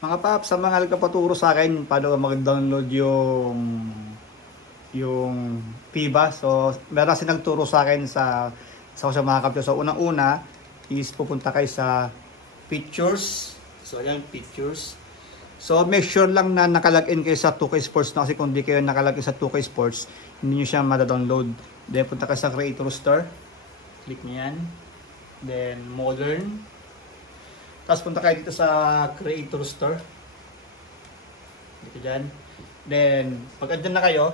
Mga paps, sa mga nagpapaturo sa akin paano mag-download yung FIBA. So, meron kasi nagturo sa akin sa mga kapyo. So, unang-una is pupunta kayo sa pictures. So, ayan, pictures. So, make sure lang na nakalagin kayo sa 2K Sports na, kasi kung di kayo nakalagin sa 2K Sports, hindi nyo siya mada-download. Then, punta kayo sa Creator Store. Click nyo yan. Then, Modern. Tapos punta kayo dito sa Creator Store. Dito dyan. Then, pag andyan na kayo,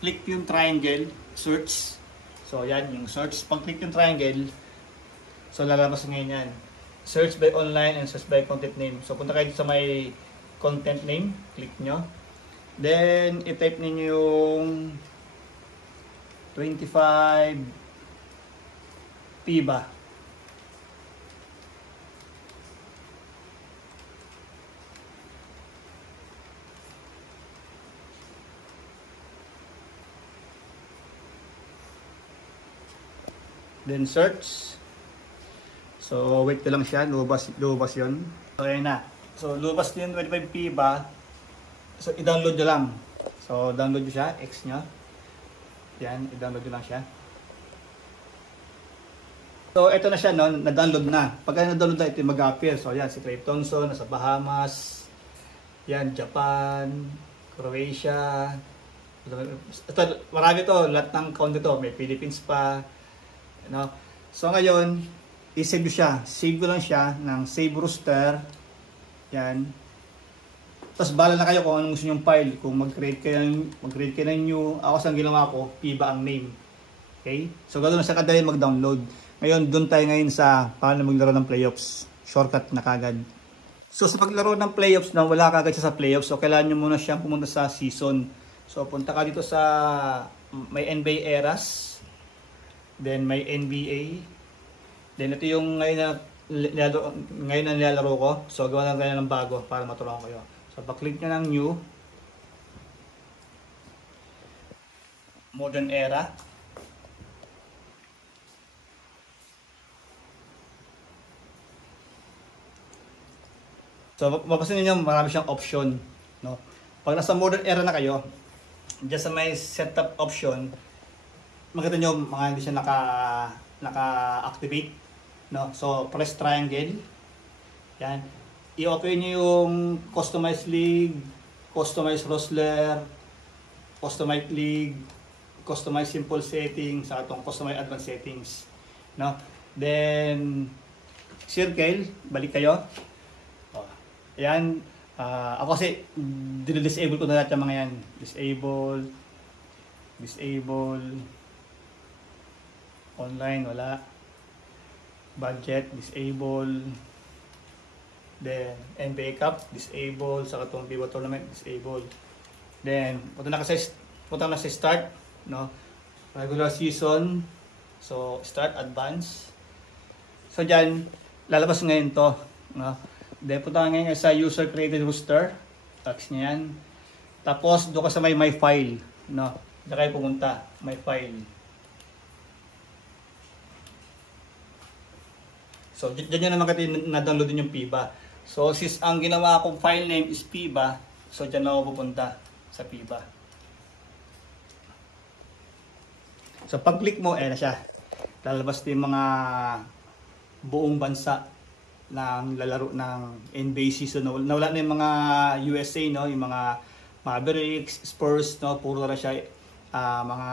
click yung triangle, search. So, yan, yung search. Pag click yung triangle, so lalabas ngayon yan. Search by online and search by content name. So, punta kayo dito sa may content name. Click nyo. Then, i-type ninyo yung 25 FIBA. Then search. So wait lang siya, lumabas yun. Okay na. So lumabas din 25 FIBA. So i-download nyo lang. So download nyo siya, X nyo. Yan, i-download nyo lang siya. So ito na siya, no? Na-download na. Pagka na-download na, ito yung mag-appear. So yan, si Klay Thompson, nasa Bahamas. Yan, Japan, Croatia. Ito, marami to, lahat ng count nito. May Philippines pa. No? So ngayon, i-save nyo siya. Save ko lang siya ng Save Rooster. Yan. Tapos bala na kayo kung anong gusto nyong file. Kung mag-create kayo ng new. Ako sa ginawa ko, FIBA ang name. Okay? So ganoon na siya kadali mag-download. Ngayon, doon tayo ngayon sa paano maglaro ng playoffs. Shortcut na kagad. So sa paglaro ng playoffs na wala kagad siya sa playoffs, so kailangan nyo muna siyang pumunta sa season. So punta ka dito sa may NBA eras. Then may NBA. Then ito yung ngayon na nilalaro ko. So gawa lang tayo ng bago para maturuan kayo. So pag-click nyo ng new. Modern era. So mapasin niyo marami siyang option, no? Pag nasa modern era na kayo, diyan sa may setup option, makita nyo mga hindi siya naka-activate, no? So press triangle. Yan. I-okay nyo yung customize league, customize roster, customize league, customize simple settings, sa itong customize advanced settings, no? Then circle, balik kayo. Yan, ako kasi dinidisable ko na lahat yung mga yan. Disable, online, wala. Budget, disable. Then, NBA Cup, disable. Saka itong FIBA Tournament, disable. Then, punta na sa start, no? Regular season. So, start, advance. So, dyan, lalabas ngayon to, no? Then, punta ngayon sa user created roster. Tax niya yan. Tapos, doon ka sa may file, no? Diyan kayo pumunta, my file. So, dyan nyo naman na-download din yung FIBA. So, since ang ginawa kong file name is FIBA, so dyan na ako pupunta sa FIBA. So, pag-click mo, na siya. Lalabas din mga buong bansa ng lalaro ng NBA season. Nawala na yung mga USA, no? Yung mga Mavericks, Spurs, no? Puro na siya mga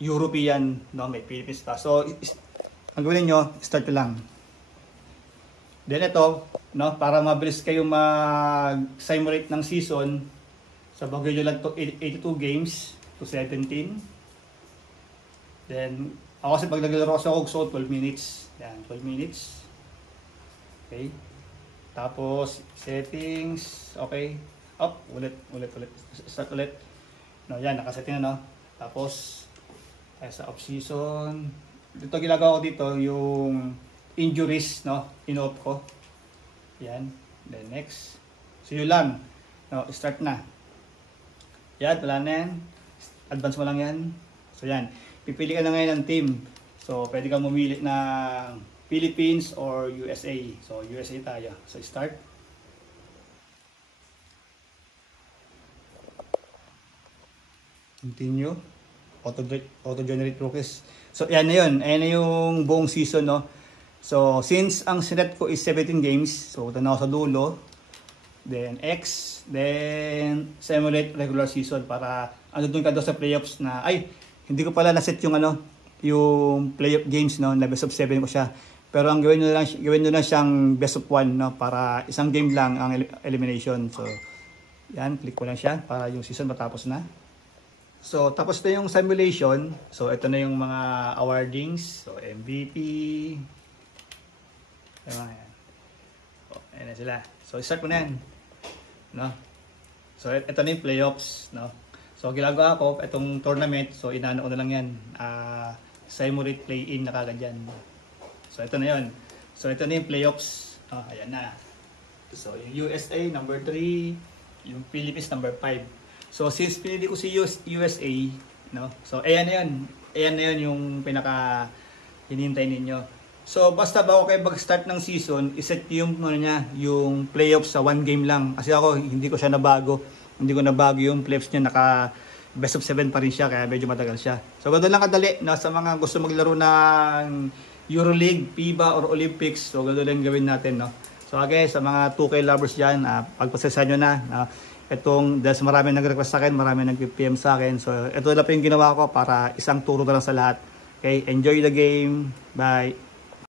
European, no? May Philippines pa. So, ang gawin nyo, start lang. Then ito, no? Para mabilis kayo mag-simulate ng season, sa bagay nyo lang to 82 games to 17. Then, ako kasi pag naglalaro ako sa 12 minutes. Yan, 12 minutes. Okay. Tapos settings, okay. Ulit. Start ulit. No, yan nakasetting na, no. Tapos sa off season, dito ginagawa ko dito yung injuries, no. In-off ko. Yan. Then next. So yun lang. No, start na. Yan, wala na yan. Advance mo lang yan. So yan. Pipili ka na ngayon ng team. So pwede kang mamili ng Philippines or USA. So USA tayo. So start. Continue. Auto-generate rookies. So, yan na yun. Ayan na yung buong season, no? So, since ang sinet ko is 17 games, so, ito na ako sa dulo. Then, X. Then, simulate regular season para ano dun ka doon sa playoffs na, ay, hindi ko pala naset yung yung playoff games, no? Na best of 7 ko siya. Pero ang gawin nyo lang siyang best of 1, no? Para isang game lang ang elimination. So, yan. Click ko lang siya para yung season matapos na. So, tapos na yung simulation. So, ito na yung mga awardings. So, MVP. Ayan. So, ayan na sila. So, start mo na yan. No? So, ito na yung playoffs. No? So, ginagawa ko, itong tournament. So, inaano ko na lang yan. Simulate play-in na kagad yan. So, ito na yun. So, ito na yung playoffs. Ayan na. So, yung USA, number 3. Yung Philippines, number 5. So, since pinili ko si USA, no? So, ayan na yun. Ayan na yun yung pinaka hinihintay ninyo. So, basta bago kayo mag-start ng season, iset yung, yung playoffs sa 1 game lang. Kasi ako, hindi ko siya nabago. Hindi ko nabago yung playoffs niya. Naka best of 7 pa rin siya, kaya medyo matagal siya. So, ganoon lang kadali. No? Sa mga gusto maglaro ng EuroLeague, FIBA, or Olympics, so ganoon lang gawin natin. No? So, okay, sa mga 2K lovers dyan, pagpasasan nyo na. Itong, dahil marami nag-request sa akin, marami nag-PM sa akin. So, ito lang po yung ginawa ko para isang turo na lang sa lahat. Okay, enjoy the game. Bye.